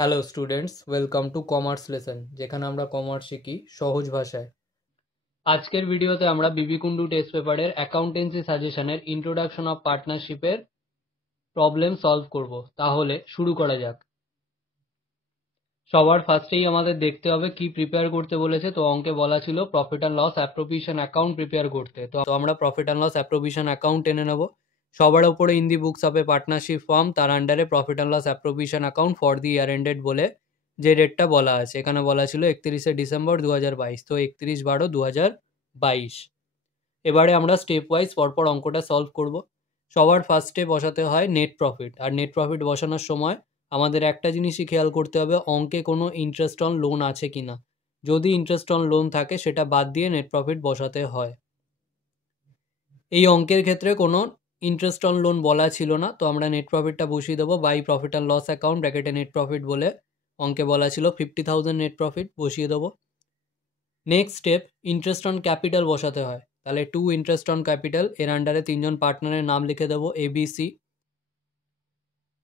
Hello students, welcome to commerce lesson, যেখানে আমরা commerce শিখি সহজ ভাষায়। আজকের ভিডিওতে আমরা বিবিকুন্ডু টেস্ট পেপারের অ্যাকাউন্টেন্সি সাজেশনের ইন্ট্রোডাকশন অফ পার্টনারশিপের প্রবলেম সলভ করব। তাহলে শুরু করা যাক। সবার ফার্স্টেই আমাদের দেখতে হবে কি প্রিপেয়ার করতে বলেছে। তো অঙ্কে বলা ছিল profit and loss appropriation account prepare করতে। তো আমরা profit and loss appropriation account টেনে নেব। সবার ওপরে in the books of a partnership firm, তার আন্ডারে profit and loss appropriation account for the year ended বলে যে ডেটটা বলা আছে, এখানে বলা ছিল 31শে ডিসেম্বর 2022। তো 31/12/2022। এবারে আমরা স্টেপ ওয়াইজ পরপর অঙ্কটা সলভ করব। সবার ফার্স্টে বসাতে হয় নেট প্রফিট। আর নেট প্রফিট বসানোর সময় আমাদের একটা জিনিসই খেয়াল করতে হবে, অঙ্কে কোনো ইন্টারেস্ট অন লোন আছে কিনা। যদি ইন্টারেস্ট অন লোন থাকে সেটা বাদ দিয়ে নেট প্রফিট বসাতে হয়। এই অঙ্কের ক্ষেত্রে কোনো ইন্টারেস্ট অন লোন বলা ছিল না, তো আমরা নেট প্রফিটটা বসিয়ে দেবো by profit and loss account ব্র্যাকেটে নেট প্রফিট বলে। অঙ্কে বলা ছিল 50,000 নেট প্রফিট, বসিয়ে দেবো। Next step, interest on capital বসাতে হয়। তাহলে টু ইন্টারেস্ট অন ক্যাপিটাল, এর আন্ডারে তিনজন পার্টনারের নাম লিখে দেবো ABC।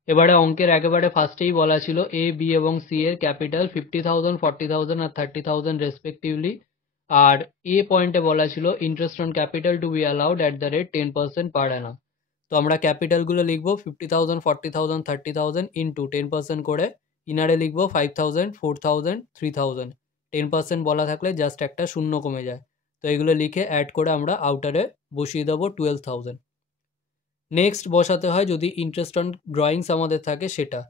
এবারে অঙ্কের একেবারে ফার্স্টেই বলা ছিল এ বি এবং সি এর ক্যাপিটাল 50,000, 40,000 আর 30,000 রেসপেক্টিভলি। আর এ পয়েন্টে বলা ছিল interest on capital to be allowed at the rate 10% per annum. তো আমরা ক্যাপিটালগুলো লিখবো 50,000, 40,000, 30,000 ইন্টু 10% করে। ইনারে লিখবো 5,000, 4,000, 3,000। 10% বলা থাকলে জাস্ট একটা শূন্য কমে যায়। তো এগুলো লিখে অ্যাড করে আমরা আউটারে বসিয়ে দেবো 12,000। নেক্সট বসাতে হয় যদি ইন্টারেস্ট অন ড্রয়িংস আমাদের থাকে সেটা।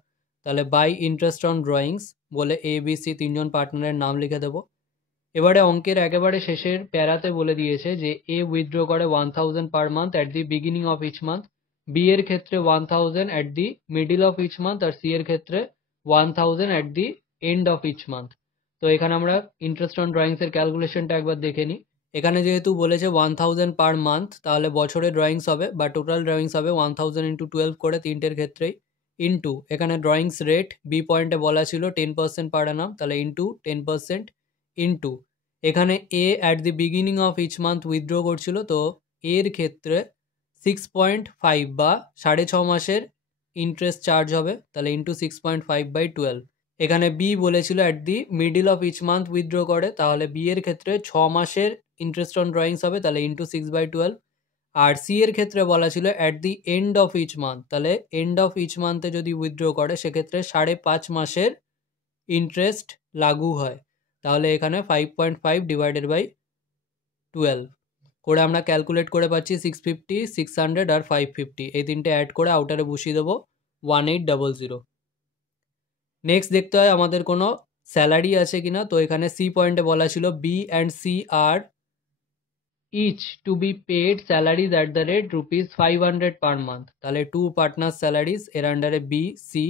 তাহলে বাই ইন্টারেস্ট অন ড্রয়িংস বলে ABC তিনজন পার্টনারের নাম লিখে দেবো। এবারে অঙ্কের একেবারে শেষের প্যারাতে বলে দিয়েছে যে এ উইথড্র করে 1,000 per month at the beginning of each month, B এর ক্ষেত্রে 1,000 at the middle of each month, আর সি এর ক্ষেত্রে 1,000 at the end of each month. তো এখানে আমরা ইন্টারেস্ট অন ড্রয়িংসের ক্যালকুলেশনটা একবার দেখে নিই। এখানে যেহেতু বলেছে 1,000 পার মান্থ, তাহলে বছরে ড্রয়িংস হবে বা টোটাল ড্রয়িংস হবে 1,000 ইন্টু 12 করে তিনটের ক্ষেত্রেই, ইন্টু এখানে ড্রয়িংস রেট বি পয়েন্টে বলা ছিল 10% পার অ্যানাম, তাহলে ইন্টু 10%, ইন্টু এখানে A at the beginning of each month withdraw করছিল, তো এর ক্ষেত্রে 6.5 বা 6.5 মাসের ইন্টারেস্ট চার্জ হবে, তাহলে ইন্টু 6.5/12। এখানে বি বলেছিল at the middle of each month withdraw করে, তাহলে বি এর ক্ষেত্রে 6 মাসের ইন্টারেস্ট অন ড্রয়িংস হবে, তাহলে ইন্টু 6/12। আর সি এর ক্ষেত্রে বলা ছিল at the end of each month, তাহলে এন্ড অফ ইচ মান্থে যদি উইথড্র করে সেক্ষেত্রে 5.5 মাসের ইন্টারেস্ট লাগু হয়। তাহলে এখানে 5.5 ডিভাইডেড বাই 12 করে আমরা ক্যালকুলেট করে পাচ্ছি 650, 600 আর 550। এই তিনটে অ্যাড করে আউটারে বসিয়ে দেবো 1800। নেক্সট দেখতে হয় আমাদের কোনো স্যালারি আছে কিনা। তো এখানে সি পয়েন্টে বলা ছিল বি অ্যান্ড সি আর each to be paid salaries at the rate ₹500 per month. তাহলে টু পার্টনার স্যালারিজ, এর আন্ডারে বি সি,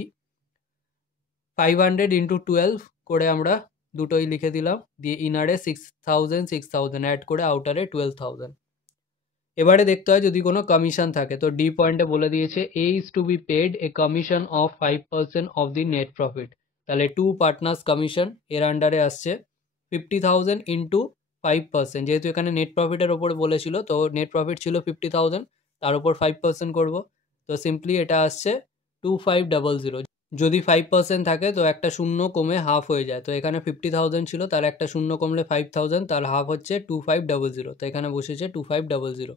500 ইন্টু 12 করে আমরা দুটোই লিখে দিলাম, দিয়ে ইনারে 6,000, 6,000 অ্যাড করে আউটারে 12,000। এবারে দেখতে হয় যদি কোনো কমিশন থাকে। তো ডি পয়েন্টে বলে দিয়েছে A is to be paid a commission of 5% of the net profit. তাহলে টু পার্টনার্স কমিশন, এর আন্ডারে আসছে 50,000 ইন্টু 5%। যেহেতু এখানে নেট প্রফিটের ওপরে বলেছিল, তো নেট প্রফিট ছিল 50,000, তার উপর 5% করবো। তো সিম্পলি এটা আসছে 2500। যদি 5% থাকে তো একটা শূন্য কমে হাফ হয়ে যায়। তো এখানে 50,000 ছিল, তার একটা শূন্য কমলে 5,000, তার হাফ হচ্ছে 2500। তো এখানে বসেছে 2500।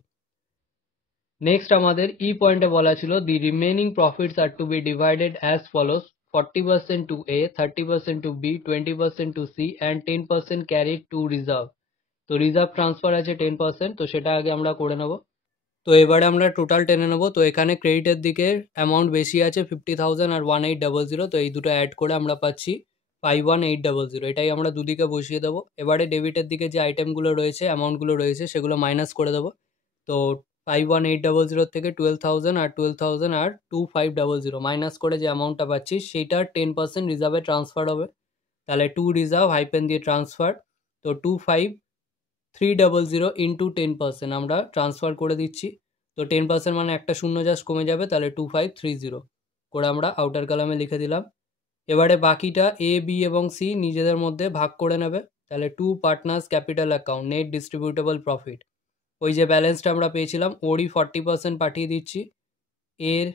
নেক্সট আমাদের ই পয়েন্টে বলা ছিল the remaining profits are to be divided as follows: 40% to A, 30% to B, 20% to C and 10% carried to reserve. তো রিজার্ভ ট্রান্সফার আছে 10%, তো সেটা আগে আমরা করে নেব। তো এবারে আমরা টোটাল টেনে নেবো। তো এখানে ক্রেডিটের দিকে অ্যামাউন্ট বেশি আছে 50,000 আর 1800, তো এই দুটো অ্যাড করে আমরা পাচ্ছি 51,800। এটাই আমরা দুদিকে বসিয়ে দেবো। এবারে ডেবিটের দিকে যে আইটেমগুলো রয়েছে, অ্যামাউন্টগুলো রয়েছে, সেগুলো মাইনাস করে দেবো। তো 51,800 থেকে 12,000 আর 12,000 আর 2500 মাইনাস করে যে অ্যামাউন্টটা পাচ্ছি সেইটার 10% রিজার্ভে ট্রান্সফার হবে। তাহলে টু রিজার্ভ হাইপেন দিয়ে ট্রান্সফার, তো 25,300 ইন্টু 10% আমরা ট্রান্সফার করে দিচ্ছি। তো 10% মানে একটা শূন্য জাস্ট কমে যাবে, তাহলে 2530 করে আমরা আউটার কলামে লিখে দিলাম। এবারে বাকিটা এ বি এবং সি নিজেদের মধ্যে ভাগ করে নেবে। তাহলে two partners capital account net distributable profit, ওই যে ব্যালেন্সটা আমরা পেয়েছিলাম ওরই 40% পাঠিয়ে দিচ্ছি এর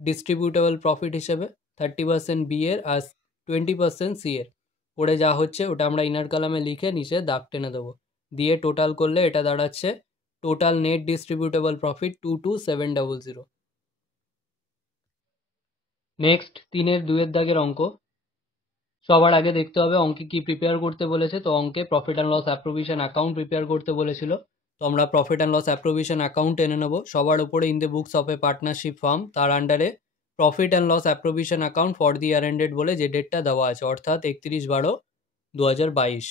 ডিস্ট্রিবিউটেবল প্রফিট হিসেবে, 30% বি এর, আর 20% সি এর, করে যা হচ্ছে ওটা আমরা ইনার কলামে লিখে নিচে দাগ টেনে দেবো, দিয়ে টোটাল করলে এটা দাঁড়াচ্ছে total net distributable profit 22700। Next 3-এর 2-এর দাগের অঙ্ক। সবার আগে দেখতে হবে অঙ্কে কি প্রিপেয়ার করতে বলেছে। তো অঙ্কে profit and loss appropriation account prepare করতে বলেছিল। তো আমরা profit and loss appropriation account এনে নেব। সবার উপরে in the books of a partnership firm, তার আন্ডারে profit and loss appropriation account for the year ended বলে যে ডেটটা দেওয়া আছে, অর্থাৎ 31/12/2022।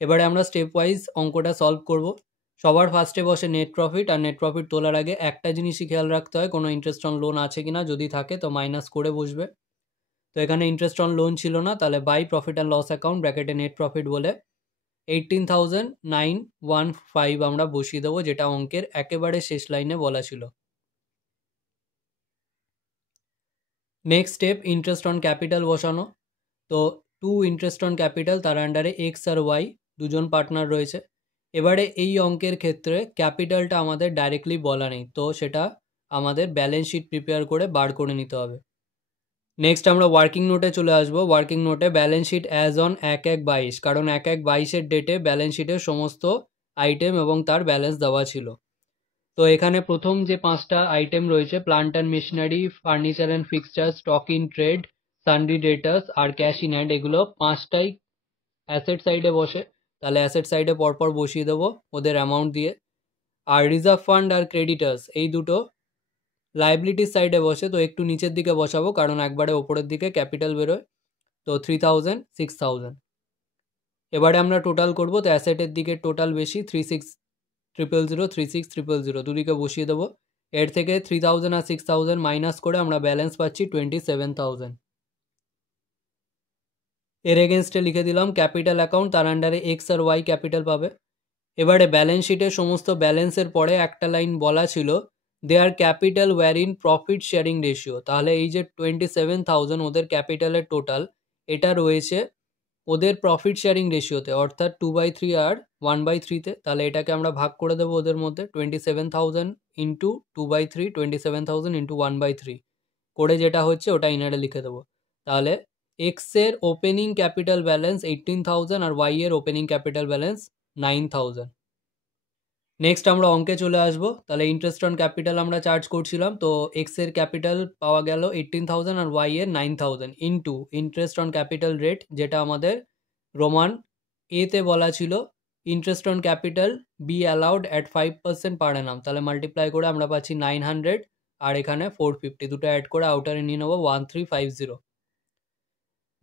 এবারে আমরা স্টেপ ওয়াইজ অঙ্কটা সলভ করব। সবার ফার্স্টে বসে নেট প্রফিট, আর নেট প্রফিট তোলার আগে একটা জিনিসই খেয়াল রাখতে হয়, কোনো ইন্টারেস্ট অন লোন আছে কিনা, যদি থাকে তো মাইনাস করে বসবে। তো এখানে ইন্টারেস্ট অন লোন ছিল না, তাহলে by profit and loss account ব্র্যাকেটে নেট প্রফিট বলে 18,915 আমরা বসিয়ে দেবো, যেটা অঙ্কের একেবারে শেষ লাইনে বলা ছিল। Next step interest on capital বসানো। তো 2 ইন্টারেস্ট অন ক্যাপিটাল, তার আন্ডারে এক্স আর ওয়াই দুজন পার্টনার রয়েছে। এবারে এই অঙ্কের ক্ষেত্রে ক্যাপিটালটা আমাদের ডাইরেক্টলি বলা নেই, তো সেটা আমাদের ব্যালেন্স শিট প্রিপেয়ার করে বার করে নিতে হবে। নেক্সট আমরা ওয়ার্কিং নোটে চলে আসবো। ওয়ার্কিং নোটে ব্যালেন্স শিট অ্যাজ অন 1/1/22, কারণ 1/1/22-এর ডেটে ব্যালেন্স শিটের সমস্ত আইটেম এবং তার ব্যালেন্স দেওয়া ছিল। তো এখানে প্রথম যে 5টা আইটেম রয়েছে, plant and machinery, furniture and fixture, stock in trade, sundry debtors আর ক্যাশ ইন হ্যান্ড, এগুলো 5টাই অ্যাসেট সাইডে বসে, তাহলে অ্যাসেট সাইডে পরপর বসিয়ে দেবো ওদের অ্যামাউন্ট দিয়ে। আর রিজার্ভ ফান্ড আর ক্রেডিটার্স এই দুটো লাইবিলিটির সাইডে বসে, তো একটু নিচের দিকে বসাবো কারণ একবারে ওপরের দিকে ক্যাপিটাল বেরোয়। তো 3000, 6000। এবারে আমরা টোটাল করব, তো অ্যাসেটের দিকে টোটাল বেশি 36,000, 36,000 দুদিকে বসিয়ে দেবো। এর থেকে 3000 আর 6000 মাইনাস করে আমরা ব্যালেন্স পাচ্ছি 27,000। এর এগেনস্টে লিখে দিলাম ক্যাপিটাল অ্যাকাউন্ট, তার আন্ডারে এক্স আর ওয়াই ক্যাপিটাল পাবে। এবারে ব্যালেন্স শিটের সমস্ত ব্যালেন্সের পরে একটা লাইন বলা ছিল their capital were in profit sharing ratio, তাহলে এই যে 27,000 ওদের ক্যাপিটালের টোটাল, এটা রয়েছে ওদের প্রফিট শেয়ারিং রেশিওতে, অর্থাৎ 2/3 আর 1/3-তে। তাহলে এটাকে আমরা ভাগ করে দেবো ওদের মধ্যে, 27,000 ইন্টু 2/3, 27,000 ইন্টু 1/3 করে যেটা হচ্ছে ওটা ইনারে লিখে দেবো। তাহলে এক্স এর ওপেনিং ক্যাপিটাল ব্যালেন্স 18,000 আর ওয়াই এর ওপেনিং ক্যাপিটাল ব্যালেন্স 9,000। নেক্সট আমরা অঙ্কে চলে আসবো। তাহলে ইন্টারেস্ট অন ক্যাপিটাল আমরা চার্জ করছিলাম, তো এক্স এর ক্যাপিটাল পাওয়া গেল 18,000 আর ওয়াই এর 9,000 into interest on capital rate, যেটা আমাদের রোমান এতে বলা ছিল interest on capital B allowed at 5% পার অ্যানাম, তাহলে মাল্টিপ্লাই করে আমরা পাচ্ছি 900 আর এখানে 450, দুটো অ্যাড করে আউটারে নিয়ে নেবো 1350।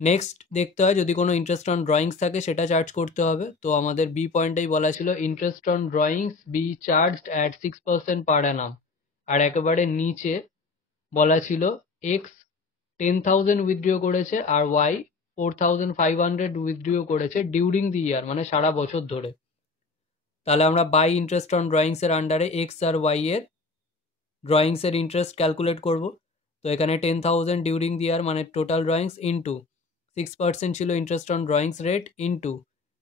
নেক্সট দেখতে হয় যদি কোনো ইন্টারেস্ট অন ড্রয়িংস থাকে সেটা চার্জ করতে হবে। তো আমাদের বি পয়েন্টেই বলা ছিল interest on drawings B charged at 6% পার অ্যানাম, আর একেবারে নিচে বলা ছিল এক্স 10,000 উইথড্র করেছে আর ওয়াই 4,500 উইথড্র করেছে ডিউরিং দি ইয়ার, মানে সারা বছর ধরে। তাহলে আমরা বাই ইন্টারেস্ট অন ড্রয়িংস এর আন্ডারে এক্স আর ওয়াই এর ড্রয়িংস এর ইন্টারেস্ট ক্যালকুলেট করব। তো এখানে 10,000 ডিউরিং দি ইয়ার মানে টোটাল ড্রয়িংস ইন্টু 6% ছিল interest on drawings rate, into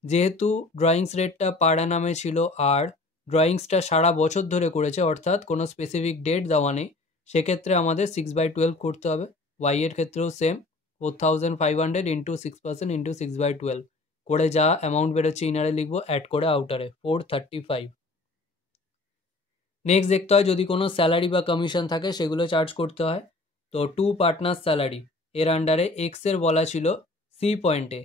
যেহেতু ড্রয়িংস রেটটা পার অ্যানামে ছিল আর ড্রয়িংসটা সারা বছর ধরে করেছে, অর্থাৎ কোনো স্পেসিফিক ডেট দেওয়া নেই, সেক্ষেত্রে আমাদের 6/12 করতে হবে। ওয়াই এর ক্ষেত্রেও সেম, 4,500 ইন্টু 6% ইন্টু 6/12 করে যা অ্যামাউন্ট বেরোচ্ছে ইনারে লিখবো, অ্যাড করে আউটারে 435। নেক্সট দেখতে হয় যদি কোনো স্যালারি বা কমিশন থাকে সেগুলো চার্জ করতে হয়। তো 2 পার্টনার স্যালারি এর আন্ডারে এক্স এর বলা ছিল সি পয়েন্টে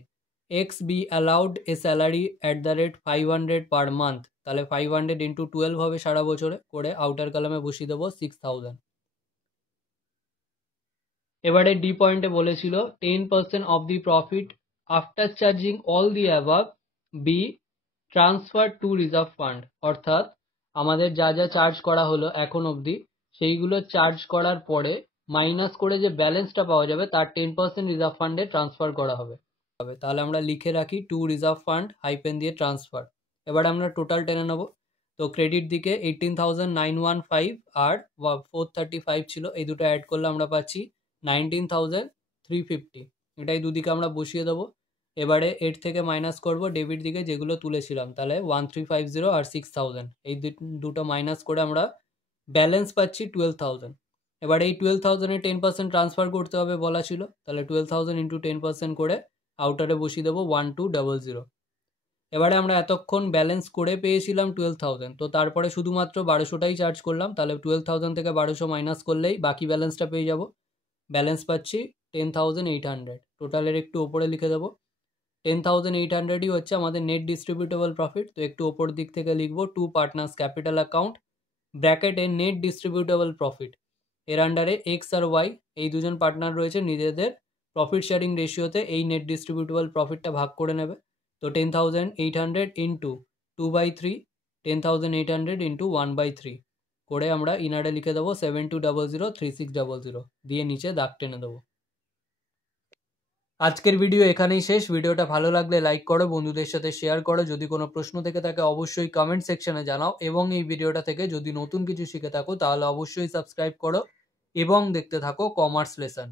x be allowed A salary at the rate 500 per month, তাহলে 500 ইন্টু 12 হবে সারা বছরে, করে আউটার কলামে বসিয়ে দেবো 6,000। এবারে ডি পয়েন্টে বলেছিল 10% of the profit after charging all the above B transfer to reserve fund, অর্থাৎ আমাদের যা যা চার্জ করা হলো এখন অবধি সেইগুলো চার্জ করার পরে মাইনাস করে যে ব্যালেন্সটা পাওয়া যাবে তার 10% রিজার্ভ ফান্ডে ট্রান্সফার করা হবে। তাহলে আমরা লিখে রাখি টু রিজার্ভ ফান্ড হাইপেন দিয়ে ট্রান্সফার। এবার আমরা টোটাল টেনে নেব। তো ক্রেডিট দিকে 18,915 আর 435 ছিল, এই দুটো অ্যাড করলে আমরা পাচ্ছি 19,350, এটাই দুদিকে আমরা বসিয়ে দেবো। এবারে এর থেকে মাইনাস করব ডেবিট দিকে যেগুলো তুলেছিলাম, তাহলে 1350 আর 6,000 এই দুটো মাইনাস করে আমরা ব্যালেন্স পাচ্ছি 12,000। এবার এই 12,000 এর 10% ট্রান্সফার করতে হবে বলা ছিল, তাহলে 12,000 ইন্টু 10% করে আউটারে বসিয়ে দেবো 1200। এবারে আমরা এতক্ষণ ব্যালেন্স করে পেয়েছিলাম 12,000, তো তারপরে শুধুমাত্র 1200টাই চার্জ করলাম, তাহলে 12,000 থেকে 1200 মাইনাস করলেই বাকি ব্যালেন্সটা পেয়ে যাব। ব্যালেন্স পাচ্ছি 10,800। টোটালের একটু ওপরে লিখে দেবো 10,800ই হচ্ছে আমাদের নেট ডিস্ট্রিবিউটেবল প্রফিট। তো একটু ওপর দিক থেকে লিখবো টু পার্টনার্স ক্যাপিটাল অ্যাকাউন্ট ব্র্যাকেটে নেট ডিস্ট্রিবিউটেবল প্রফিট, এর আন্ডারে এক্স আর ওয়াই এই দুজন পার্টনার রয়েছে, নিজেদের প্রফিট শেয়ারিং রেশিওতে এই নেট ডিস্ট্রিবিউটেবল প্রফিটটা ভাগ করে নেবে। তো 10,800 ইন্টু 2/3, 10,800 ইন্টু 1/3 করে আমরা ইনারে লিখে দেবো 72003600 দিয়ে নিচে দাগ টেনে দেবো। আজকের ভিডিও এখানেই শেষ। ভিডিওটা ভালো লাগলে লাইক করো, বন্ধুদের সাথে শেয়ার করো, যদি কোনো প্রশ্ন থেকে থাকে অবশ্যই কমেন্ট সেকশনে জানাও, এবং এই ভিডিওটা থেকে যদি নতুন কিছু শিখে থাকো তাহলে অবশ্যই সাবস্ক্রাইব করো এবং দেখতে থাকো কমার্স লেসন।